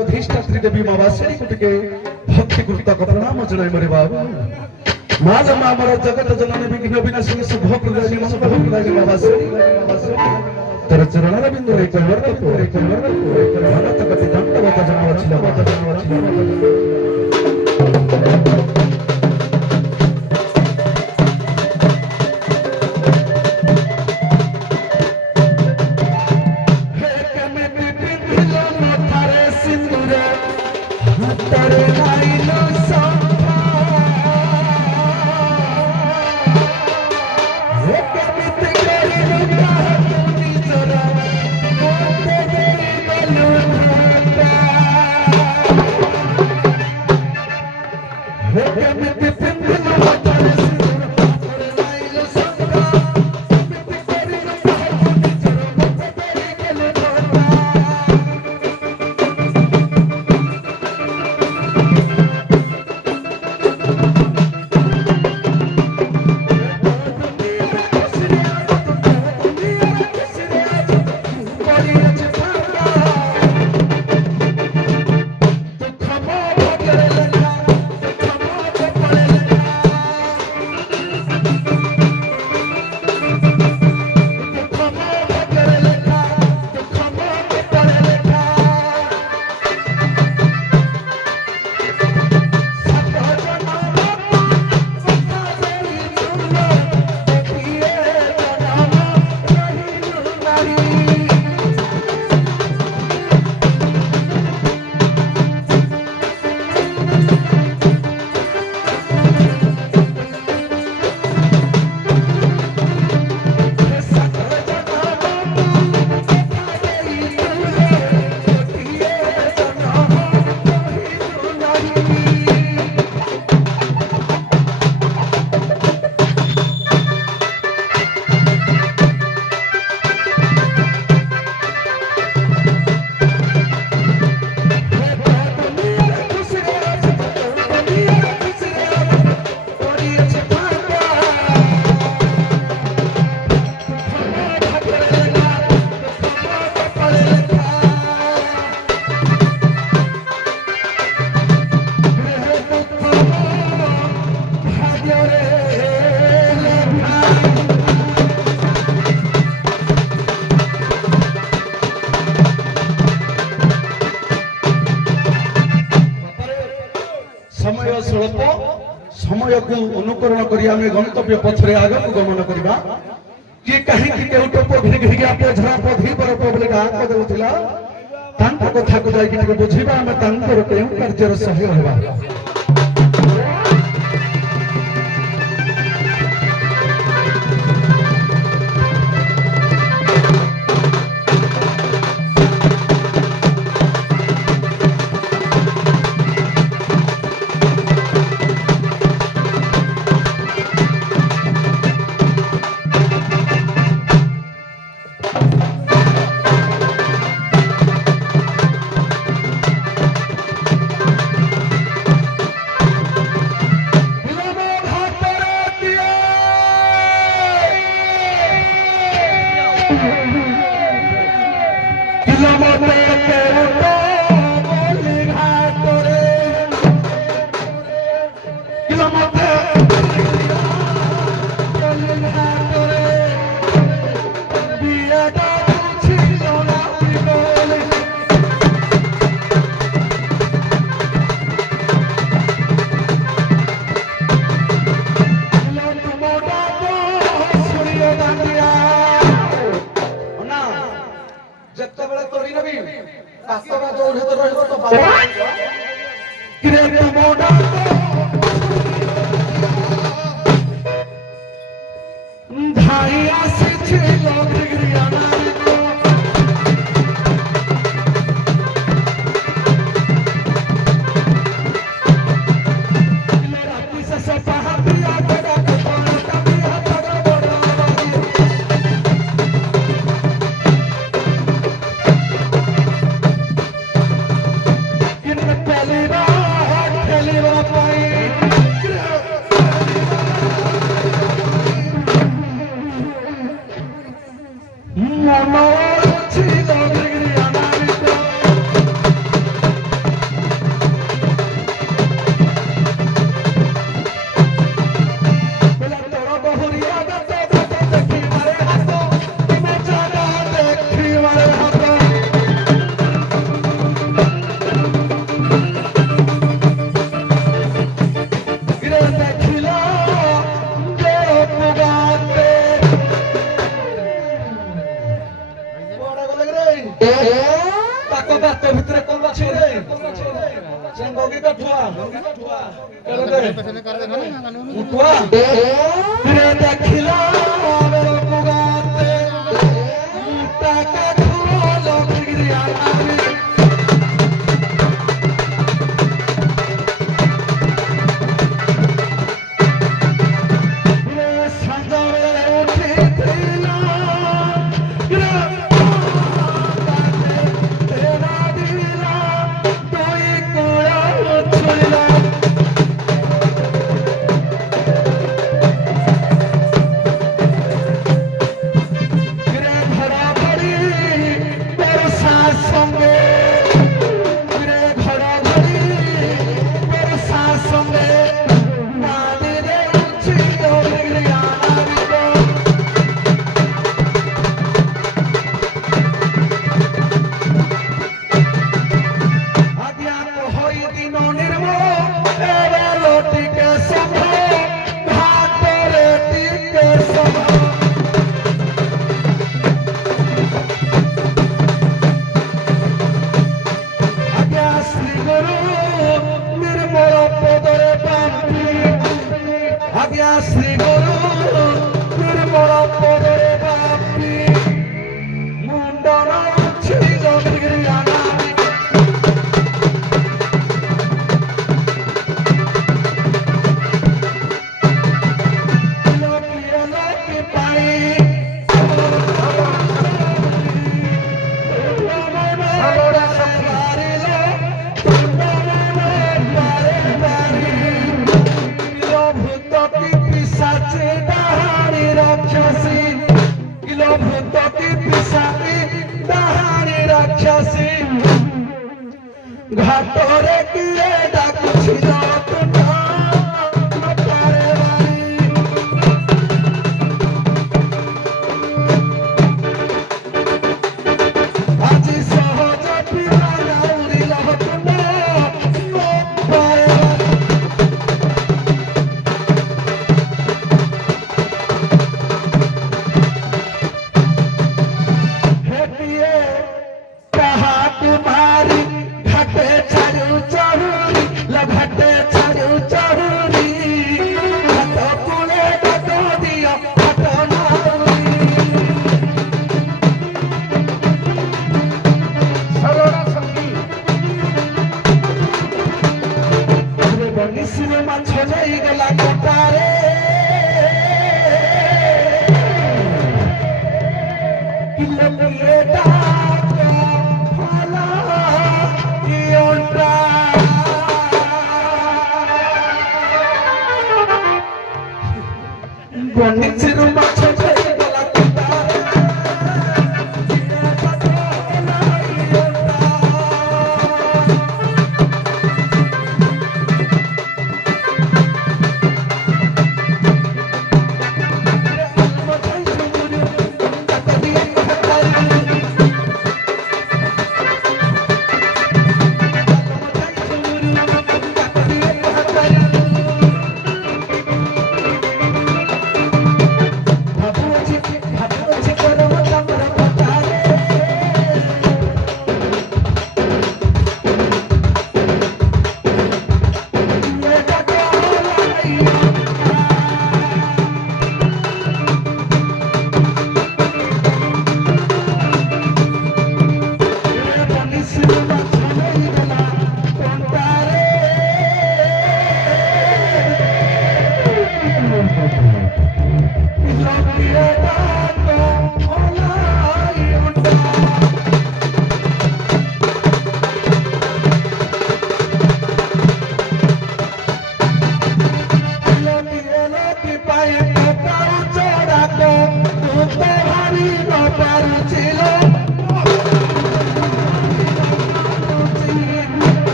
अधिष्ठात्री देवी माँ वासणी कुटिके भक्ति गुरुता का प्रणाम जनाई मरे बाबा माला माँ मरा जगत जननी विघ्न विनाशिनी शुभ प्रदायिनी मम शुभ प्रदायिनी माँ वासणी तेरे चरण बिंदु एक मनत गति दंडवत जनावचिला समय को अनुकरण करी आमे गंतव्य पथरे आगे गमन करबा कि कहीं कि केउटो पघि घिगे आपे झरा पधि पर पबले का आक देउथिला तांका कथा को जाई कि बुझिबा आमे तांकर केउ कार्यर सही होबा চেঙ্গি কাঠুয়া কেলে উঠুয়া রে দেখিলা আমার পুগাতে মুটা কাঠুয়া লগিরি আনামি রে সাজারে উঠিলা রে তেরা দিলা তুই কোড়া ছুইলা শ্রী গুরু নির্মল পদে বাপি মুন্ডন শ্রী গিরি আনামি লোকিয়ে লোকি পাই ঘাটরে কিরে ডাকুছিল আজি সহজ পিতা উড়িল মাছ যাই গলা কটারে কিলো কিয়ে ডাক ফলা ইয়ন্টা বনিছির মাছ যাই গলা কটারে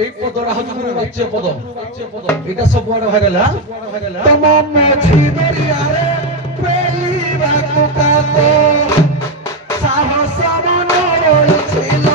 এই পদরা হচ্ছে রাজ্য পদ এটা সবুয়ারে ভাইরাল হ্যাঁ তমাম মছি দরিয়ারে পেলিবা কুকাত সাহস মনোর ছিল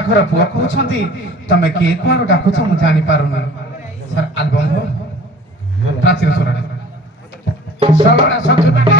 ଘର ପୁଅ କହୁଛନ୍ତି ତମେ କିଏ କୁଆଡୁ ଡାକୁଛ ମୁଁ ଜାଣିପାରୁନି ସାର୍ ଆଲବମ୍ ହଉ ପ୍ରାଚୀନ ସ୍ୱରରେ ସଗଡ଼ା ସଂକ୍ଷେପ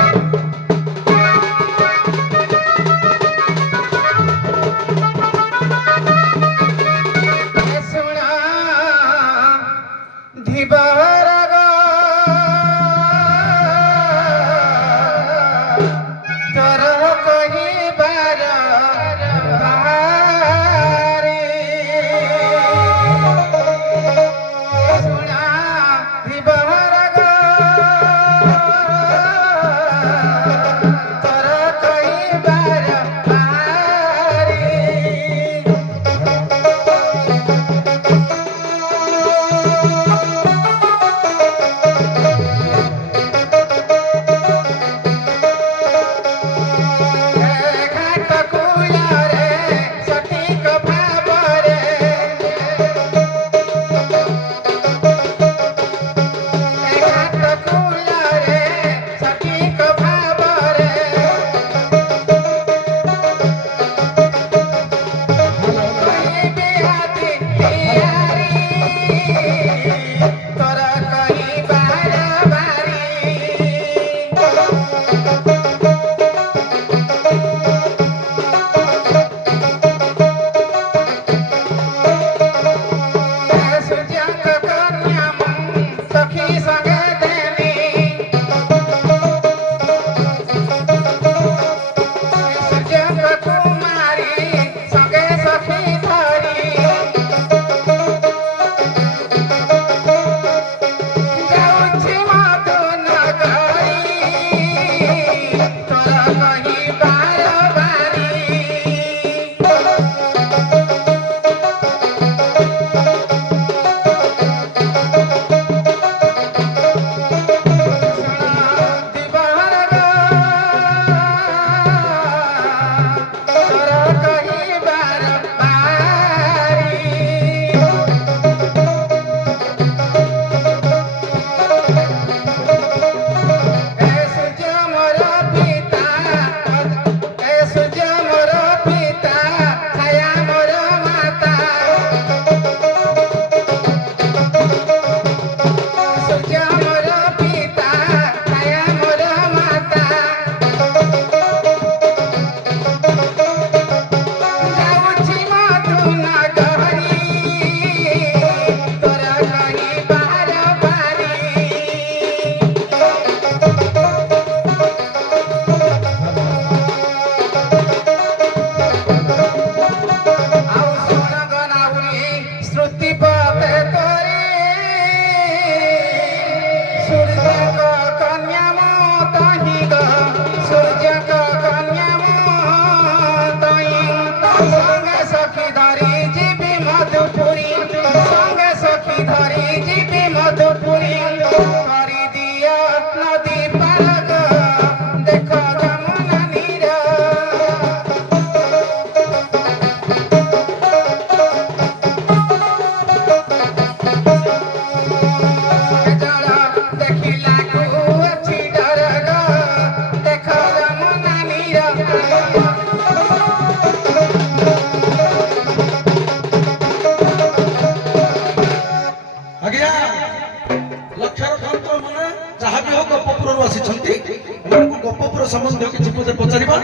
संबंध किसी पचारिबा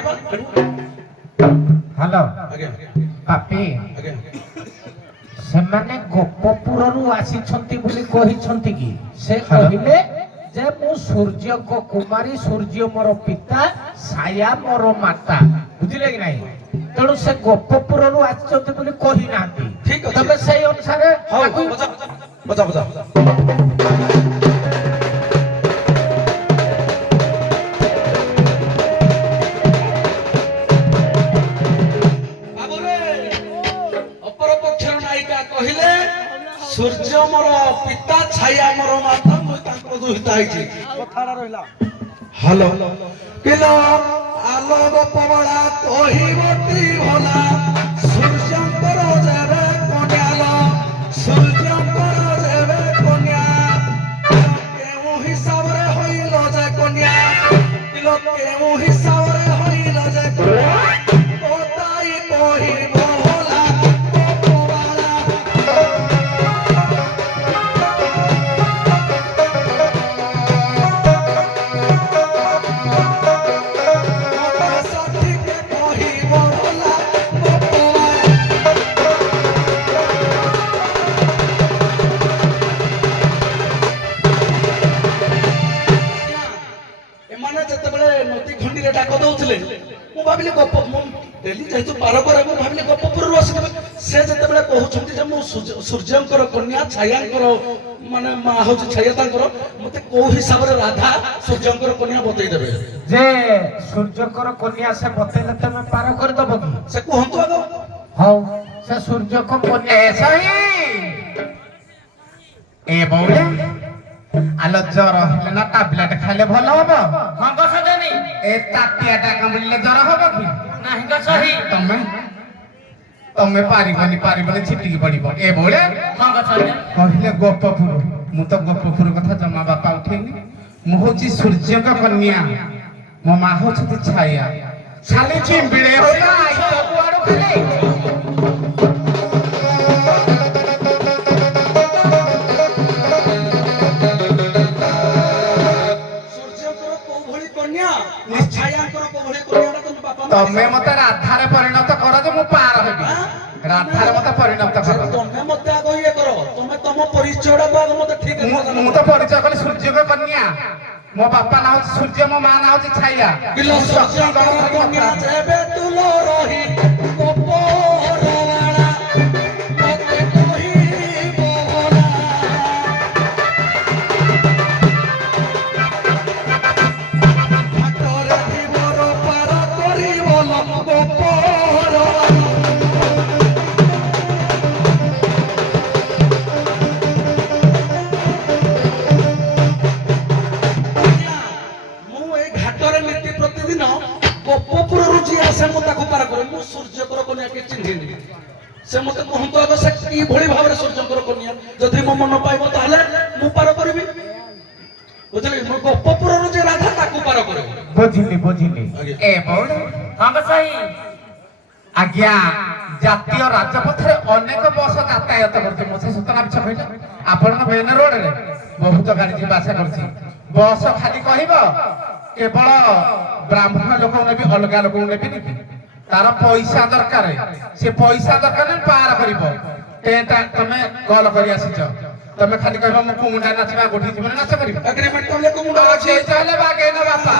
हेलो पापी से माने गोपपुर रु आसी छंती बोली कहि छंती की से कहिले जे मु सूर्य को कुमारी सूर्य मोर पिता साया मोर माता बुझिले कि नहीं तेणु से गोपपुर रु आसी छंती बोली कहि नांती ठीक अछि तबे सही अनुसार बजा बजा सूर्य मोर पिता छाया मोर माता मु ताको दुहिता हिची कथारा रहला हेलो किलो आलोक पवळा कहिबती भला सूर्यंकर जेबे कोन्यालो सूर्यंकर जेबे कोन्या केउ हिसाब रे होइलो जे कोन्या किलो केउ हिसाब रे होइलो जे कोन्या कोताई कहिबो भला ଡେଲି ଯେହେତୁ ପାର କରେ ମୁଁ ଭାବିଲି ଗୋପପୁରରୁ ଆସିଥିବେ ସେ ଯେତେବେଳେ କହୁଛନ୍ତି ଯେ ମୁଁ ସୂର୍ଯ୍ୟଙ୍କର କନ୍ୟା ଛାୟାଙ୍କର ମାନେ ମା ହଉଛି ଛାୟା ତାଙ୍କର ମତେ କୋଉ ହିସାବରେ ରାଧା ସୂର୍ଯ୍ୟଙ୍କର କନ୍ୟା ବତେଇ ଦେବେ ଯେ ସୂର୍ଯ୍ୟଙ୍କର କନ୍ୟା ସେ ବତେଇଲେ ତମେ ପାର କରିଦବ କି ସେ କୁହନ୍ତୁ ଆଗ ହଉ ସେ ସୂର୍ଯ୍ୟଙ୍କ କନ୍ୟା ସହି ଏ ବଉଳେ ଆଲୋ ଜ୍ୱର ହେଲେ ନା ଟାବଲେଟ ଖାଇଲେ ଭଲ ହବ ହଁ ଗଛ ଦେନି ଏ ତାଟିଆଟା କାମୁଡ଼ିଲେ ଜ୍ୱର ହବ କି ନାହିଁ ଗଛ ହି ତମେ ପାରିବନି ଛିଟିକି ପଡିବ ଏ ବଉଳେ ହଁ ଗଛ ଦେ କହିଲେ ଗୋପପୁର ମୁଁ ତ ଗୋପପୁର କଥା ଜମା ବାପା ଉଠେଇନି ମୁଁ ହଉଛି ସୂର୍ଯ୍ୟଙ୍କ କନ୍ୟା ମୋ ମା ହଉଛନ୍ତି ଛାୟା ଖାଲି ଚିମ୍ବିଡେ ହଉନା କୁଆଡୁ ଖାଲି ସୂର୍ଯ୍ୟଙ୍କର କୋଉ ଭଳି କନ୍ୟା ଛାୟାଙ୍କର କୋଉ ଭଳି କନ୍ୟାଟା ତମ ବାପା ତମେ ମତେ ରାଧାରେ ପରିଣତ କର ଯେ ମୁଁ ପାର ହେବି ରାଧାରେ ମତେ ପରିଣତ କର ତମେ ମତେ ଆଗ ଇଏ କର ତମେ ତମ ପରିଚୟଟାକୁ ଆଗ ମତେ ଠିକ ମୁଁ ତ ପରିଚୟ କଲି ସୂର୍ଯ୍ୟଙ୍କ କନ୍ୟା ମୋ ବାପା ନାଁ ହଉଛି ସୂର୍ଯ୍ୟ ମୋ ମା ନାଁ ହଉଛି ଛାୟା ସୂର୍ଯ୍ୟଙ୍କର କନ୍ୟା ଯେବେ ତୁଲ ରହି ଗୋପରବାଳା ମତେ କହିବ ଭଲା ହାତରେ ଥିବର ପାର କରିବ ଗୋପରବାଳା ଗୋପପୁରରୁ ଯିଏ ଆସେ ମୁଁ ତାକୁ ପାର କରେ ମୁଁ ସୂର୍ଯ୍ୟଙ୍କର କନ୍ୟା କିଏ ଚିହ୍ନିନି ସେ ମତେ କୁହନ୍ତୁ ଆଗ ସେ କିଭଳି ଭାବରେ ସୂର୍ଯ୍ୟଙ୍କର କନ୍ୟା ଯଦି ମୋ ମନ ପାଇବ ତାହେଲେ ମୁଁ ପାର କରିବି ବୁଝିଲି ମୁଁ ଗୋପପୁରରୁ ଯିଏ ରାଧା ତାକୁ ପାର କରେ ବୁଝିଲି ଏ ବଉଳ ହଁ ଗଛ ହି ଆଜ୍ଞା ଜାତୀୟ ରାଜପଥରେ ଅନେକ ବସ ଯାତାୟାତ କରୁଛି ମୁଁ ସେ ସୂଚନା ମିଛ କହିଲ ଆପଣଙ୍କ ମେନ ରୋଡରେ ବହୁତ ଗାଡି ଯିବା ଆସିବା କରୁଛି ବସ ଖାଲି କହିବ କେବଳ ବ୍ରାହ୍ମଣ ଲୋକଙ୍କୁ ନେବି ଅଲଗା ଲୋକଙ୍କୁ ନେବିନି କି ତାର ପଇସା ଦରକାର ସେ ପଇସା ଦରକାର ପାର କରିବ ତମେ କଲ କରି ଆସିଛ ତମେ ଖାଲି କହିବ ମୁଁ କୁମୁଣ୍ଡା ନାଚିବା ଗୋଠି ଜୀବନ ନାଚ କରିବ ଏଗ୍ରିମେଣ୍ଟ କଲେ କୁମୁଣ୍ଡା ଅଛି ଚାଲେ ବାଗେଇନ ବାପା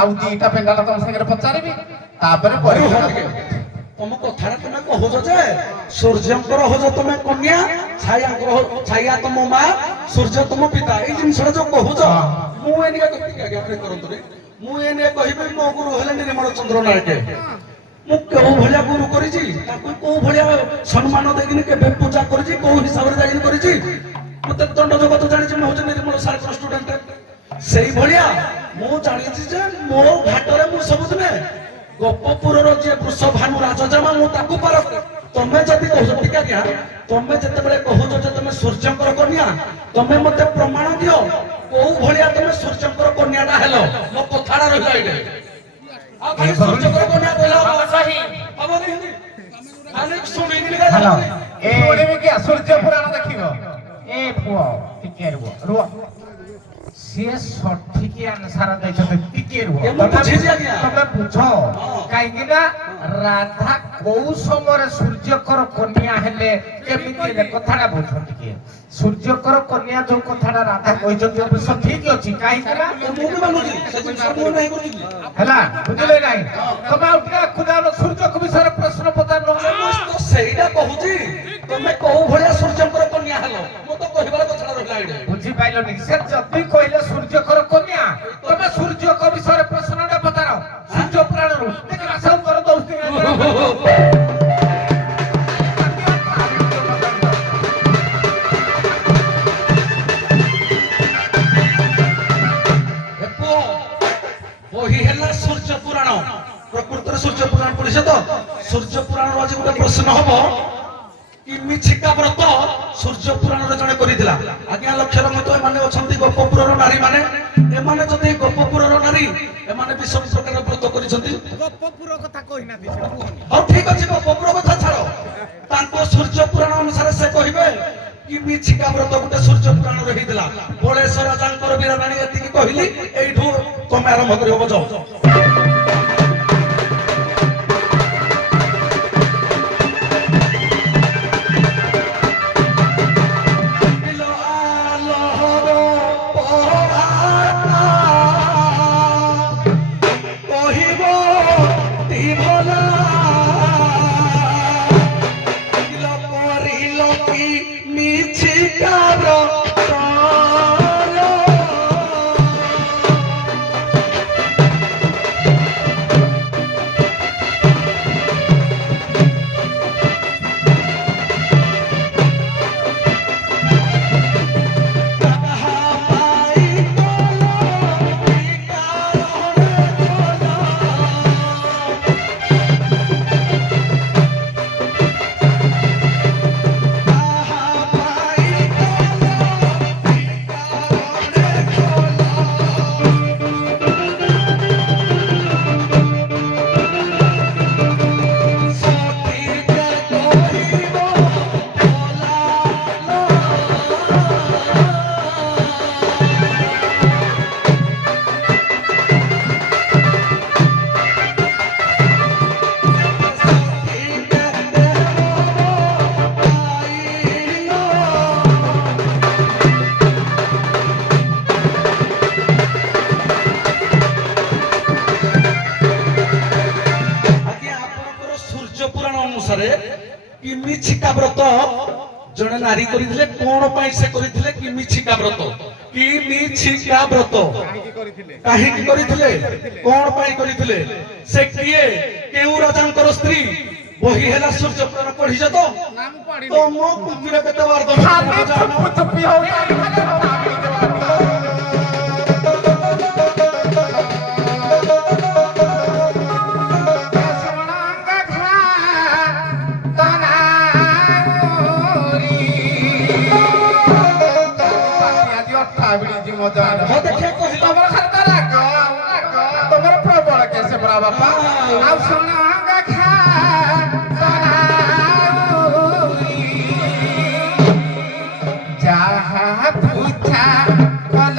ଆଉ ଦିଟା ପେଣ୍ଡାଲ ତମ ସାଙ୍ଗରେ ପଚାରିବି ତାପରେ ତମ କଥାଟା ତମେ କହୁଛ ଯେ ସୂର୍ଯ୍ୟଙ୍କର ହଉଛ ତମେ କନ୍ୟା ଛାୟା ତମ ମା ସୂର୍ଯ୍ୟ ତମ ପିତା ଏଇ ଜିନିଷଟା ଯୋଉ କହୁଛ ମୁଁ ଏନିକା କରନ୍ତୁନି ମୁଁ ଏନେ କହିବି ମୋ ଗୁରୁ ହେଲେ ନିର୍ମଳ ଚନ୍ଦ୍ର ନାୟକ ମୁଁ କୋଉ ଭଳିଆ ଗୁରୁ କରିଛି ତାକୁ କୋଉ ଭଳିଆ ସମ୍ମାନ ଦେଇକିନି କେବେ ପୂଜା କରିଛି କୋଉ ହିସାବରେ ଯାଇକିନି କରିଛି ମତେ ଦଣ୍ଡ ଜଗତ ଜାଣିଛି ମୁଁ ହଉଛି ନିର୍ମଳ ସାର୍ ଷ୍ଟୁଡେଣ୍ଟ ସେଇ ଭଳିଆ ମୁଁ ଜାଣିଛି ଯେ ମୋ ଘାଟରେ ମୁଁ ସବୁଦିନେ ଗୋପପୁରର ଯିଏ ବୃଷଭାନୁ ରାଜଜାମା ମୁଁ ତାକୁ ପାର କରେ। ତମେ ଯଦି କହୁଛ ଟିକେ ଆଜ୍ଞା, ତମେ ଯେତେବେଳେ କହୁଛ ଯେ ତମେ ସୂର୍ଯ୍ୟଙ୍କର କନ୍ୟା, ତମେ ମତେ ପ୍ରମାଣ ଦିଅ କୋଉ ଭଳିଆ ତମେ ସୂର୍ଯ୍ୟଙ୍କର କନ୍ୟାଟା ହେଲ। ମୋ କଥାଟା ରହିଲା ଏଇଠି। ଆଉ ଖାଲି ସୂର୍ଯ୍ୟଙ୍କର କନ୍ୟା କହିଲ ମଙ୍ଗସାହି ହବନି। ଖାଲି ଶୁଣିକିରି ହ୍ୟାଲୋ ହବନି। ଏ ସୂର୍ଯ୍ୟ ପୁରାଣ ଦେଖିବ। ଏ ପୁଅ ଟିକେ ରୁହ ସିଏ ସଠିକ ଆନ୍ସାର ଦେଇଛନ୍ତି। ଟିକେ ରୁହ ଏ ମୁଁ ବୁଝିଛି ଆଜ୍ଞା। ତମେ ବୁଝ କାହିଁକି ନା ରାଧା କୋଉ ସମୟରେ ସୂର୍ଯ୍ୟଙ୍କର କନ୍ୟା ହେଲେ କେମିତି ହେଲେ କଥାଟା ବୁଝ ଟିକେ। ସୂର୍ଯ୍ୟଙ୍କର କନ୍ୟା ଯୋଉ କଥାଟା ରାଧା କହିଛନ୍ତି ଅବଶ୍ୟ ଠିକ ଅଛି କାହିଁକି ନା ମୁଁ ବି ମାନୁଛି ସେ ଜିନିଷ ମୁଁ ନାହିଁ କରୁଛି। ହେଲା ବୁଝିଲେ ନାହିଁ। ତମେ ଆଉ ଟିକେ ଖୁଦାର ସୂର୍ଯ୍ୟଙ୍କ ବିଷୟରେ ପ୍ରଶ୍ନ ପଚାର ତ ସେଇଟା କହୁଛି ତମେ କୋଉ ଭଳିଆ ସୂର୍ଯ୍ୟଙ୍କର କନ୍ୟା ହେଲ। ମୁଁ ତ କହିବାର କଥାଟା ରହିଲା ଏଇଠି। ବୁଝିପାରିଲନି ସେ ଯଦି କହିଲେ ସୂର୍ଯ୍ୟଙ୍କର କନ୍ୟା ତମେ ସୂର୍ଯ୍ୟଙ୍କ ବିଷୟରେ ପ୍ରଶ୍ନଟା ପଚାର। ସୂର୍ଯ୍ୟ ପୁରାଣରୁ ଦେଖିବା ସେ ଉତ୍ତର ଦଉଛି ବହି ହେଲା ସୂର୍ଯ୍ୟ ପୁରାଣ। ପ୍ରକୃତରେ ସୂର୍ଯ୍ୟ ପୁରାଣ ପଢିଛ ତ? ସୂର୍ଯ୍ୟ ପୁରାଣରୁ ଆଜି ଗୋଟେ ପ୍ରଶ୍ନ ହବ କି ମିଛିକା ବ୍ରତ ସୂର୍ଯ୍ୟ ପୁରାଣରେ ଜଣେ କରିଥିଲା। ଆଜ୍ଞା ଲକ୍ଷ୍ୟ ରଖନ୍ତୁ, ଏମାନେ ଅଛନ୍ତି ଗୋପପୁରର ନାରୀ ମାନେ। ଏମାନେ ଯଦି ଗୋପପୁରର ନାରୀ, ଏମାନେ ବି ସବୁ ପ୍ରକାର ବ୍ରତ କରିଛନ୍ତି। ଗୋପପୁର କଥା କହିନାହାନ୍ତି ହଉ ଠିକ ଅଛି, ଗୋପପୁର କଥା ଛାଡ। ତାଙ୍କ ସୂର୍ଯ୍ୟ ପୁରାଣ ଅନୁସାରେ ସେ କହିବେ କି ମିଛିକା ବ୍ରତ ଗୋଟେ ସୂର୍ଯ୍ୟ ପୁରାଣରେ ହେଇଥିଲା। ବଳେଶ ରାଜାଙ୍କର ବୀରାଣୀ ଏତିକି କହିଲି। ଏଇଠୁ ତମେ ଆରମ୍ଭ କରିବ ବୁଝ। କିମିଛିକା ବ୍ରତ ଜଣେ ନାରୀ କରିଥିଲେ। କଣ ପାଇଁ ସେ କରିଥିଲେ କିମିଛିକା ବ୍ରତ? କିମିଛିକା ବ୍ରତ କାହିଁକି କରିଥିଲେ, କଣ ପାଇଁ କରିଥିଲେ, ସେ କିଏ, କେଉଁ ରାଜାଙ୍କର ସ୍ତ୍ରୀ? ବହି ହେଲା ସୂର୍ଯ୍ୟ ପୁରାଣ। ପଢିଛ ତ? ତମ କୁମ୍ଭୀର କେତେ ବାର ତମର ପ୍ରବଳ କେସ ପରା ବାପା। ଆଉ ଶୁଣ ଯାହା ପୂଜା କଲ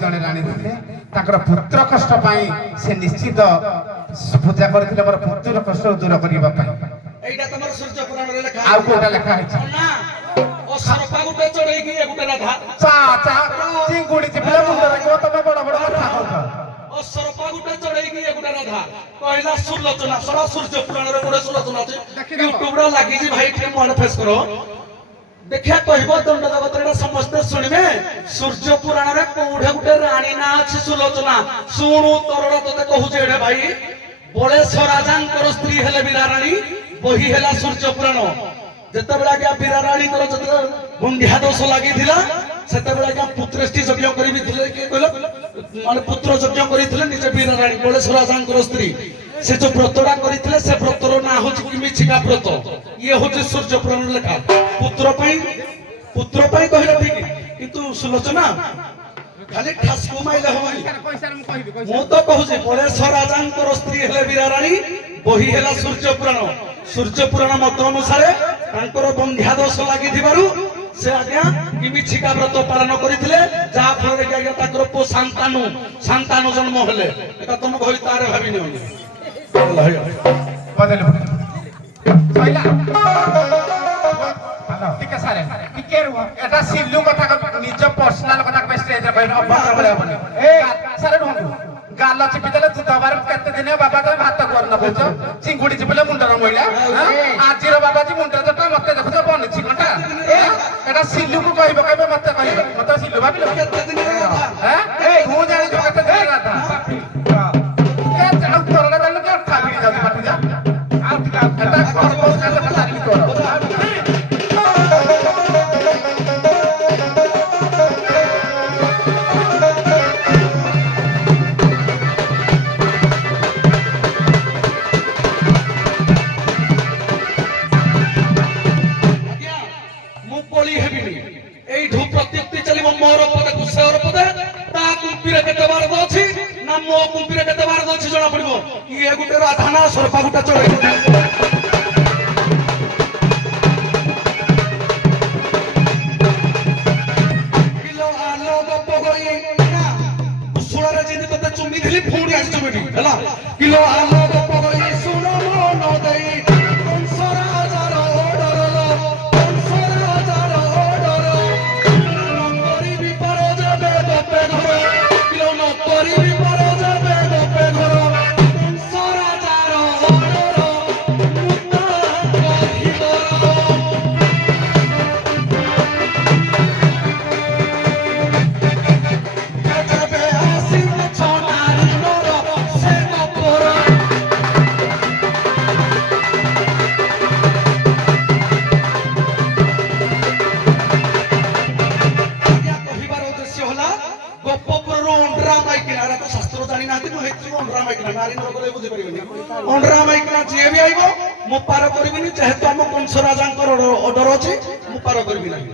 ଜଣେ ରାଣୀ ଥିଲେ ତାଙ୍କର ପୁତ୍ର କଷ୍ଟ ପାଇଁ ସେ ନିଶ୍ଚିତ ପୂଜା କରିଥିଲେ ମୋର ପୁତ୍ର କଷ୍ଟ ଦୂର କରିବା ପାଇଁ। এইটা তোমার সূর্য পুরাণে লেখা ଆଉ କୋଉଟା ଲେଖା ହେଇଛି? না ও সরপা গুটে চড়েইকি এগুটে রাধা ଚା ଚା ଚିଙ୍ଗୁଡି ଚିପିଲେ ମୁଣ୍ଡ ଲାଗିବ ତମେ ବଡ ବଡ କଥା କହୁଛ। ও সরপা গুটে চড়েইকি এগুটে রাধা কইলা সুলোচনা সরা সূর্য পুরাণের কোড়ে সুলোচনা আছে ইউটিউব রে লাগিছি ভাই ঠিক মনে ফেস করো देखिया कहब दंड जगत समस्ते शुणे सूर्य पुराण रे कोठे गुटे राणी ना अछि सुलोचना शुणु तोरड़ा तते कहूचे एडे भाई बळेश्वर राजांकर स्त्री हेले बीराराणी बही हेला सूर्य पुराण जते बेला के बीराराणी कर जते गुंढिया दोष लागि थिला सेते बेला के पुत्रष्टि यज्ञ करि भी थिले के कहलो माने पुत्र यज्ञ करि थिले निजे बीराराणी बळेश्वर राजांकर स्त्री से जो व्रतटा करिथिले से व्रतर ना होछि कि मिछिका व्रत ये होछि सूर्य पुराण लेखा पुत्र पाई कहला ठीक किंतु सुलोचना खाली ठासको माइले होई मो तो कहू जे बळेश्वर राजांकर स्त्री हेले बीराराणी बही हेला सूर्य पुराण मत अनुसार तांकर बंध्या दोष लागि दिबारु से आज्ञा कि मिछिका व्रत पालन करिथिले जा फल रे आज्ञा ताकर पो संतानु जन्म हेले एका तुम भई तारे भाबिनी बदल पहिला ଟିକେ ସାରେ ଟିକେ ରୁହ ଏଟା ସିଲୁ କଥା ନିଜ ପର୍ସନାଲ କଥା କୁ ସ୍ଟେଜ ରେ କହିନ ଅଭଦ୍ର ଭଳିଆ ବନି ଏ ସାରେ ରୁହନ୍ତୁ ଗାଲ ଚିପି ଦେଲେ ତୁ ଦବାର କେତେ ଦିନ ବାବା ତମେ ଭାତ କରନ କହୁଛ ଚିଙ୍ଗୁଡି ଚିପିଲେ ମୁଣ୍ଡର ମଇଳା ଆଜିର ବାବାଜୀ ମୁଣ୍ଡର ଜଟା ମତେ ଦେଖୁଛ ବନିଛି କଣ୍ଟା ଏଟା ସିଲୁ କୁ କହିବ କହିବେ ମତେ କହିବ ମତେ ସିଲୁ ଭାବିଲ କେତେ ଦିନ ଏ ମୁଁ ଜାଣିଛୁ କେତେ ଦିନ କଥା ଆଉ ତୋରଟା ଜାଣିଲୁ କି ଠାବିକି ଯାଉଛି ପାଟି ଯା ଆଉ ଟିକେ ଏଟା କଣ କହୁଛ କଥା ସାରିକି ତୋର मो कुंपीरे केते बार अछि जणा पड़िबो ये गुटे राधाना सरपा गुटा चढ़ै किलो आलो गप गई ना सुळारे जिंदी तते चुमी दिली फुडी आसी चुमीटी हला किलो आलो गप गई सुनो मन दई कंसरा जार ओडरलो कंसरा जार ओडरो नंबरी भी परो जाबे गपे घरे किलो नंबरी भी अंडरा माइकना जे भी आइबो मु पार करबिनी जेहेतु हम कंस राजांकर ऑर्डर अछि मु पार करबि नाही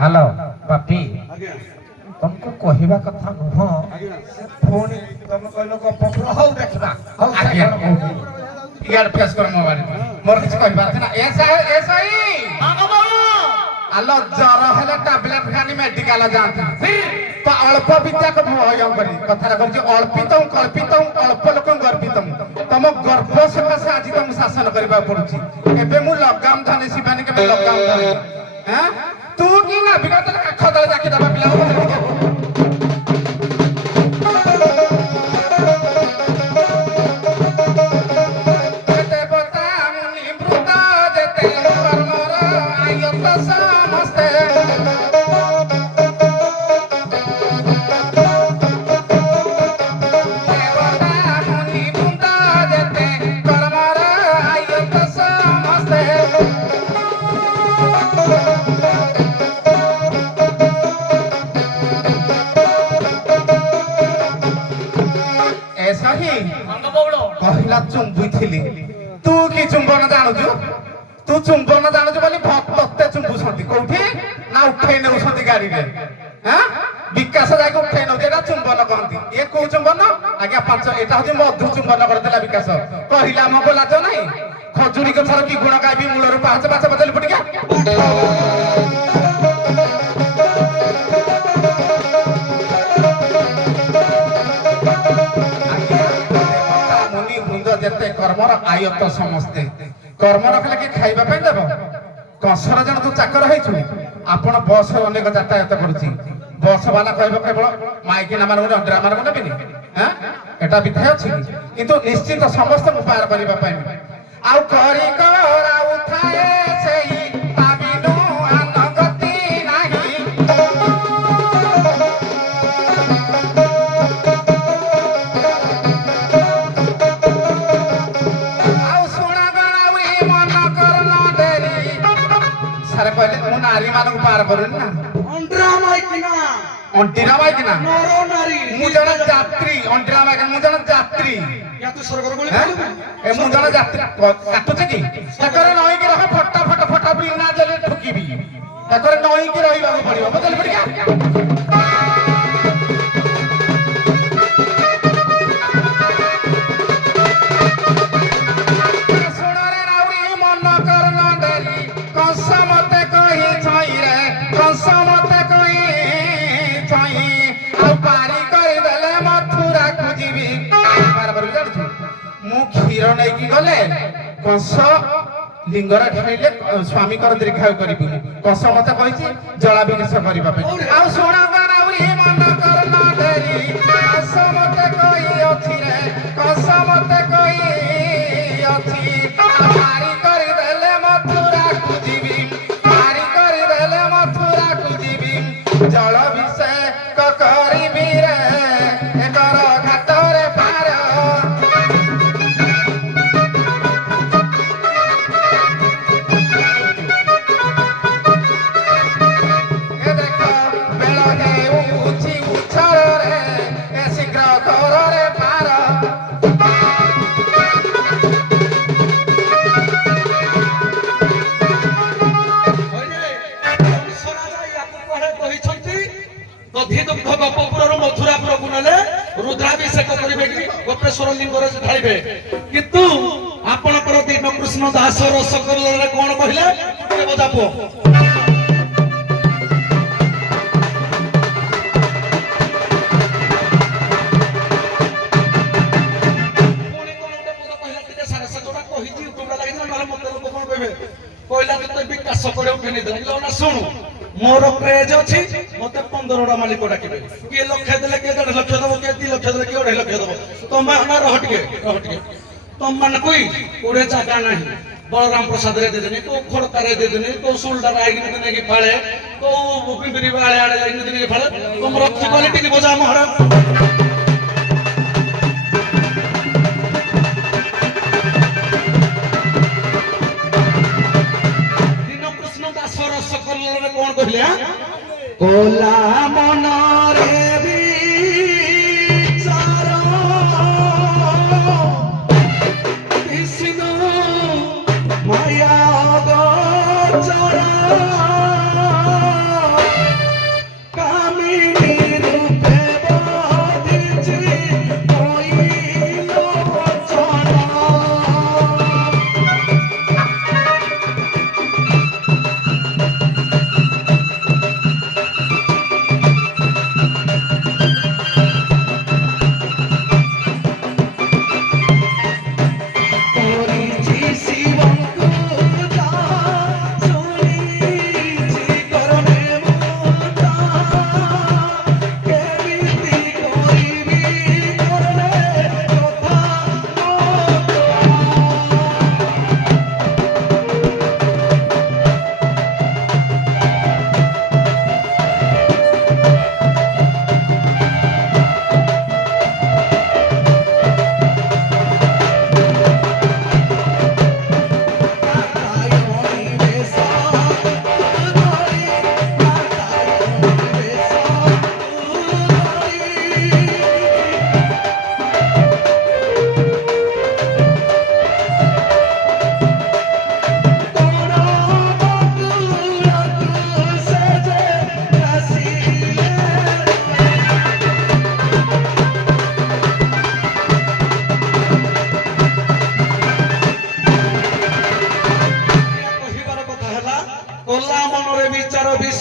हेलो पापी आज्ञा तुमको कहिबा कथा नुह फोन तुम कहलो को पपुर हो देखबा हो आज्ञा ইয়ার ফেস করে মোবাইল মোর কিছু কইবার আছে না এসাই মাঙ্গো বাবু আলো জ্বর হলে ট্যাবলেট খানি মেডিকাল যাଆନ୍ତି তো অল্প বিদ্যাকে ভয় করি কথাটা কହୁଛି কল্পিতম অল্প লোক গর্বিতম তম গর্ভ সকাশে আଜି ତମ ଶାସନ କରିବାକୁ ପଡୁଛି ଏବେ ମୁଁ ଲଗାମ ଧନେ ଶିବାନୀ କେବେ ଲଗାମ ଧନେ হ্যাঁ ତୁ କି ନା ବିଗତ କାଖ ତଳେ ଯାକି ଦବା ପିଲାଙ୍କୁ ମାଙ୍ଗ ବାବୁଳ କହିଲା ଚୁମ୍ବୁଥିଲି ତୁ କି ଚୁମ୍ବନ ଜାଣୁଛୁ ତୁ ଚୁମ୍ବନ ଜାଣୁଛୁ ବୋଲି ତତେ ଚୁମ୍ବୁଛନ୍ତି କୋଉଠି ନା ଉଠେଇ ନେଉଛନ୍ତି ଗାଡିରେ ହଁ ବିକାଶ ଯାଇକି ଉଠେଇ ନେଉଛି ଏଟା ଚୁମ୍ବନ କହନ୍ତି ଇଏ କୋଉ ଚୁମ୍ବନ ଆଜ୍ଞା ଏଟା ହଉଛି ମଧୁ ଚୁମ୍ବନ କରିଦେଲା ବିକାଶ କହିଲା ଆମକୁ ଲାଜ ନାହିଁ ଖଜୁରୀ ଗଛର କି ଗୁଣ ଗାଇବି ମୂଳରୁ ପାହାଚ ପାଚ ବଦଳି ପଟିକା যেতে কর্মর আয়ত্ত সমস্তে কর্ম রখলে কি খাইবা পাই দেব কসর জন তু চাকর হইছু আপন বস অনেক যাতায়াত করছি বস বালা কইব কেবল মাইকি নামার গুণ ড্রামার গুণ নেবিনি হ্যাঁ এটা বিধায় আছে কিন্তু নিশ্চিত সমস্ত পার করিবা পাই আউ করি করাউ থায়ে সেই পাবিনু আনগতি নাহি କହିଲେ ମୁଁ ନାରୀ ମାନଙ୍କୁ ପାର କରୁନି ନା ଅଣ୍ଟିରା ମାଇକିନା ମୁଁ ଜଣେ ଯାତ୍ରୀ ଅଣ୍ଟିରା ମାଇକିନା ମୁଁ ଜଣେ ଯାତ୍ରୀ ମୁଁ ଜଣେ ଯାତ୍ରୀ କାଟୁଛି କି ତାକରେ ନଈକି ରହ ଫଟା ଫଟା ଫଟା ବିନା ଦେଲେ ଠକିବି ତାକରେ ନଈକି ରହିବାକୁ ପଡିବ ବୁଝିଲି ପଡିକା କ୍ଷୀର ନେଇକି ଗଲେ କଂସ ଲିଙ୍ଗରା ଢାଳିଲେ ସ୍ୱାମୀଙ୍କର ଦୀର୍ଘାୟୁ କରିବି କଂସ ମତେ କହିଛି ଜଳାଭିଷେକ କରିବା ପାଇଁ ଆଉ ଶୁଣ ମନ କର ନ ଡେରି କଂସ ମତେ କହି ଅଛି ରେ କଂସ ମତେ କହି ଅଛି ମାରି କରିଦେଲେ ମଥୁରାକୁ ଯିବି ମାରି କରିଦେଲେ ମଥୁରାକୁ ଯିବି ଜଳାଭିଷେକ କରିବି ରେ ଏକର ଘାଟରେ ପାର ରୁଦ୍ରାଭିଷେକ କରିବେ କି ଗୋପେଶ୍ୱର ଲିଙ୍ଗରେ ଢାଳିବେ କିନ୍ତୁ ଆପଣଙ୍କର ଦୀନ କୃଷ୍ଣ ଦାସ ରସକରରେ କଣ କହିଲେ ବଜା ପୁଅ କହିଲା ତତେ ବିକାଶ করে উঠেনি দেখিল না শুণু মোর ক্রেজ ଅଛି মতে 15টা মালিক ডাকিবে কিଏ লক্ষ দেলে কিଏ 1.5 লক্ষ দেব কিଏ 2 লক্ষ দেলে কিଏ 2.5 লক্ষ দেব তোমরা না রহ ଟିକେ তোম মানে কই ওরে জায়গা ନାହିଁ বলরাম প্রসাদ রে দেদেনি তো খড়কা রে দেদেনি তো সুলডা রাইগি দেনে কি ফালে তো পিপিরি বালে আড়ে যাই দেনে কি ফালে তোমরা কি কোয়ালিটি কি বোঝা মহারাজ কোন কহিলে কোলা মনরে বিচার বিষ্ণু মায়া গোচর কামিনী রূপে বধিছি কইল বচন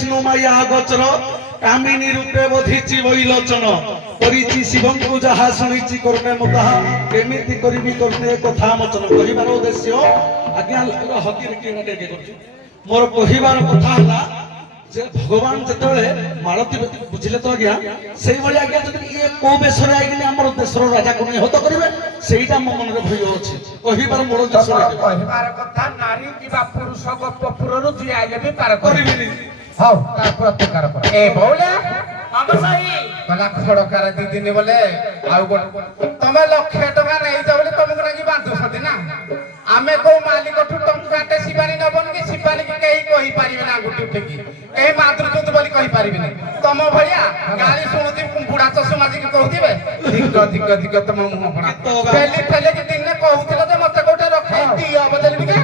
ବିଷ୍ଣୁ ମାୟା ଗୋଚର କାମିନୀ ରୂପେ ବଧିଛି ବୈଲୋଚନ କରିଛି ଶିବଙ୍କୁ ଯାହା ଶୁଣିଛି କରୁନେ ମୁଁ ତାହା କେମିତି କରିବି କରୁନେ କଥା ମୋଚନ କହିବାର ଉଦ୍ଦେଶ୍ୟ ଆଜ୍ଞା ହକିରେ କିଏ ନା ଟିକେ କରୁଛି ମୋର କହିବାର କଥା ହେଲା ଯେ ଭଗବାନ ଯେତେବେଳେ ମାଳତୀ ବୁଝିଲେ ତ ଆଜ୍ଞା ସେଇଭଳି ଆଜ୍ଞା ଯଦି ଇଏ କୋଉ ବେଶରେ ଆଇକିନି ଆମର ଦେଶର ରାଜାକୁ ନିହତ କରିବେ ସେଇଟା ମୋ ମନରେ ଭୟ ଅଛି କହିବାର ମୋର ଦେଶ କହିବାର କଥା ନାରୀ କିମ୍ବା ପୁରୁଷ ଗୋପପୁରରୁ ଯିଏ ଆଇଲେ ବି ପାର କରିବିନି ହଉ ତାର ପ୍ରତିକାର କର ଏ ବଉଲା ମାମା ସାହି ଗଲା ଖଡକାର 2 ଦିନ ବୋଲେ ଆଉ ତମେ ଲକ୍ଷେ ଟଙ୍କା ନେଇଛ ବୋଲି ତମକୁ ନାକି ବାନ୍ଧୁଛନ୍ତି ନା ଆମେ କୋଉ ମାଲିକଠୁ ଟଙ୍କାଟେ ଶିବାନୀ ନବନି କି ଶିବାନୀ କି କେହି କହିପାରିବେ ନା ଆଙ୍ଗୁଠି ଉଠେଇକି କେହି ମାତୃଦୂତ ବୋଲି କହିପାରିବେନି ତମ ଭଳିଆ ଗାଳି ଶୁଣୁଥିବେ ବୁଢା ଚଷୁ ମାଝିକି କହୁଥିବେ ଧିକ ତମ ମୁହଁ କଣା ଫେଲି କି ଦିନେ କହୁଥିଲ ଯେ ମତେ କୋଉଟା ରଖେଇ ଦିଅ ବଦଲି ଟିକେ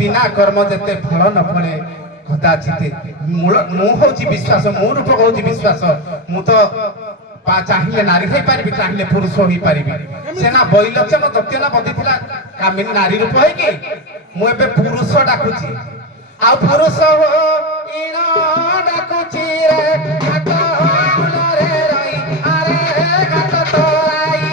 बिना कर्म देते फल न फले कदाचित मु होची विश्वास मु रूप होची विश्वास मु तो चाहिए नारी होई पारिबी चाहिए पुरुष होई पारिबी सेना बैलक्षण दत्यना बदिथिला कामिनी नारी रूप होई कि मु एबे पुरुष डाकुची आ पुरुष हो इनो डाकुची रे घाट रे रई अरे घाट तो आई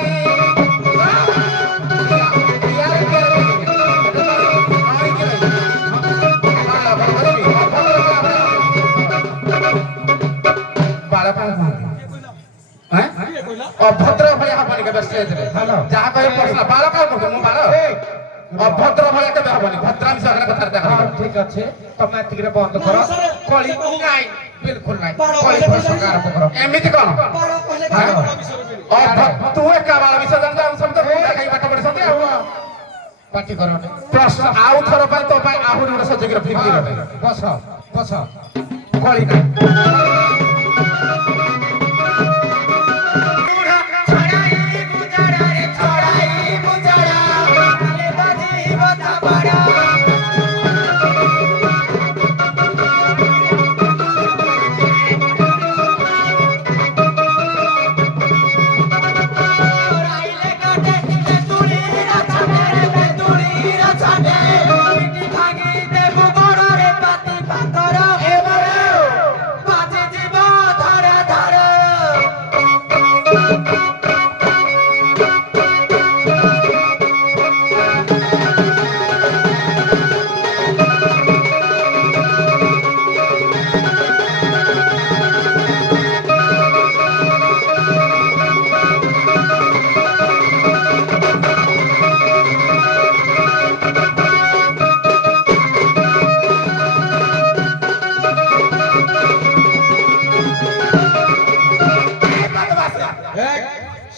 अभद्र भलिया हबनी के स्टेज रे जहा कहे प्रश्न बाल का करते मु बाल अभद्र भलिया के हबनी भद्रामी सगला कथारता कर ठीक अछि तमे तिकरे बंद करो कली नाइ बिल्कुल नाइ कली सरकार करो एमिति कोन तू एका बाल विषय जान हम सब तो कई बात पड़ सके पार्टी करो प्रश्न आउ थरो पाई तो पाई आहुरी उडा सजगी रे फिर बस बस कली नाइ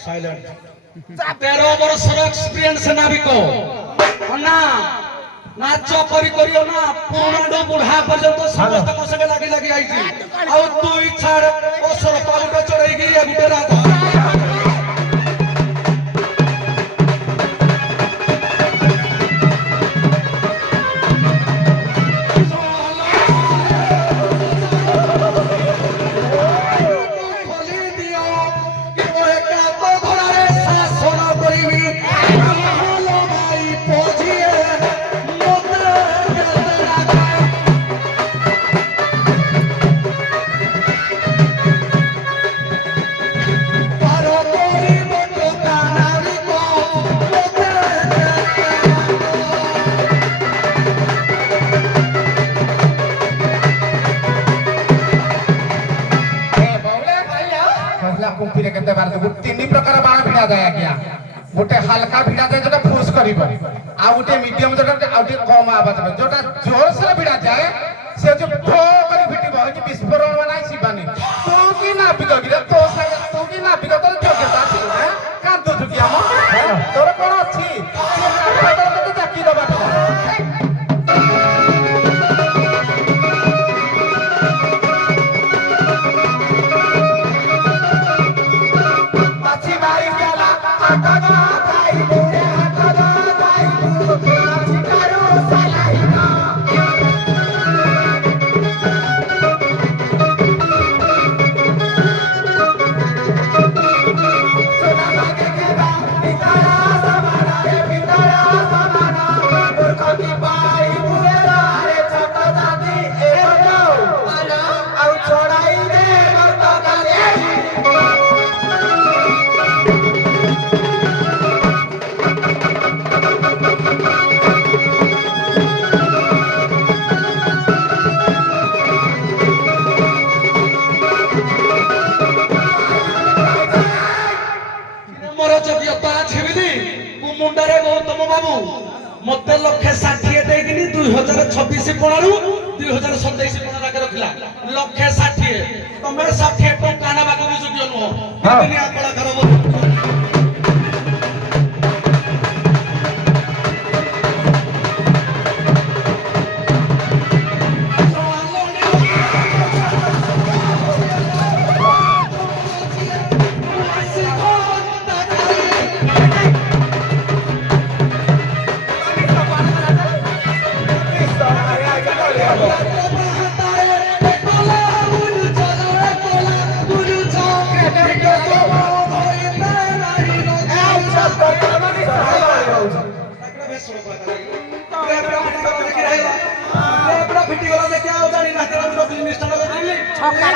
साइलेंट 13 वर्षर एक्सपीरियंस नाविको ना नाच करी करियो ना पुराणो बुढ़ा पर्यंत समस्त को संगे लागी लागी आइछि आ तू इच्छा ओसर पाउडर चढ़ाई गई आ गुटे रात तीन प्रकार बाण भिड़ा जाए आज्ञा गोटे हल्का भिड़ा जाए जोटा फूस करिवो आ गोटे मीडियम जोटा आ गोटे कम आवाज में जोटा जोर से भिड़ा जाए से जो फो करी भिटिबो कि विस्फोरण बनाई शिवानी तू की ना बिगड़ी तो तू की ना बिगड़ तो योग्यता छी हैं कांदो जुगिया म तोर कोन अछि से तो जाकी दबा ମୁଣ୍ଡରେ ଗୌତମ ବାବୁ ମତେ 160 ଦେଇକିନି 2026 ପଣାରୁ 2027 ପଣା ଯାକେ ରଖିଲା 160 ତମେ 60 ଟଙ୍କା ନେବାକୁ ବି ଯୋଗ୍ୟ ନୁହଁ ଦୁନିଆ କଳାକାର ଛକା